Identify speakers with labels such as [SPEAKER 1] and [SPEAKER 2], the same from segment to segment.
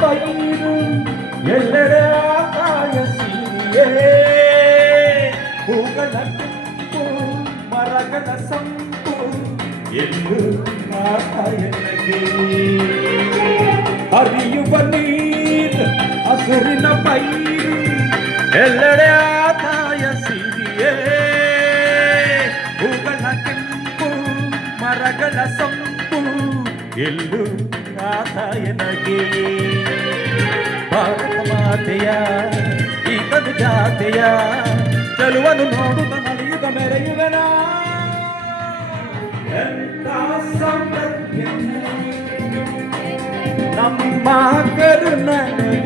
[SPEAKER 1] ಪೈರು ಎಲ್ಲಾಯ ಸುರಿಯೇ ಪೂಗಲಕ್ಕೂ ಮರಗಳ ಸಂಪು ಎಲ್ಲು ಮಾತೇ ಅರಿಯುವ ನೀರಿನ ಪೈರು ಎಲ್ಲರೆಯ ತಾಯ ಸುರಿಯೇ ಪೂಗಲಕ್ಕೂ ಮರಗಳ ಸಂಪು ಎಲ್ಲು ಜಾತೆಯ ಚಲುವನು ನೋಡು ತನಿಯುಗ ಮೆರೆಯುವನ ನಮ್ಮ ಕರುಣನಿಗ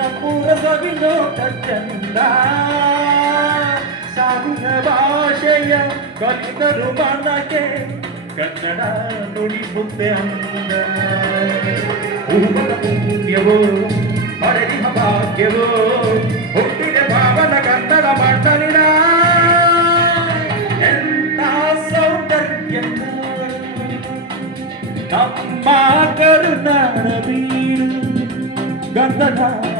[SPEAKER 1] സാഹിത്യ ഭാഷയ കവിതരു മണക്കെ കന്നഡ നുടി ബുദ്ധ്യവോ പഴരി ഭാഗ്യവോ ഒട്ടിന് ഭാവന കന്നഡ മണ്ണ സൗന്ദര്യം നമ്മ കരുണ വീട് കന്നഡ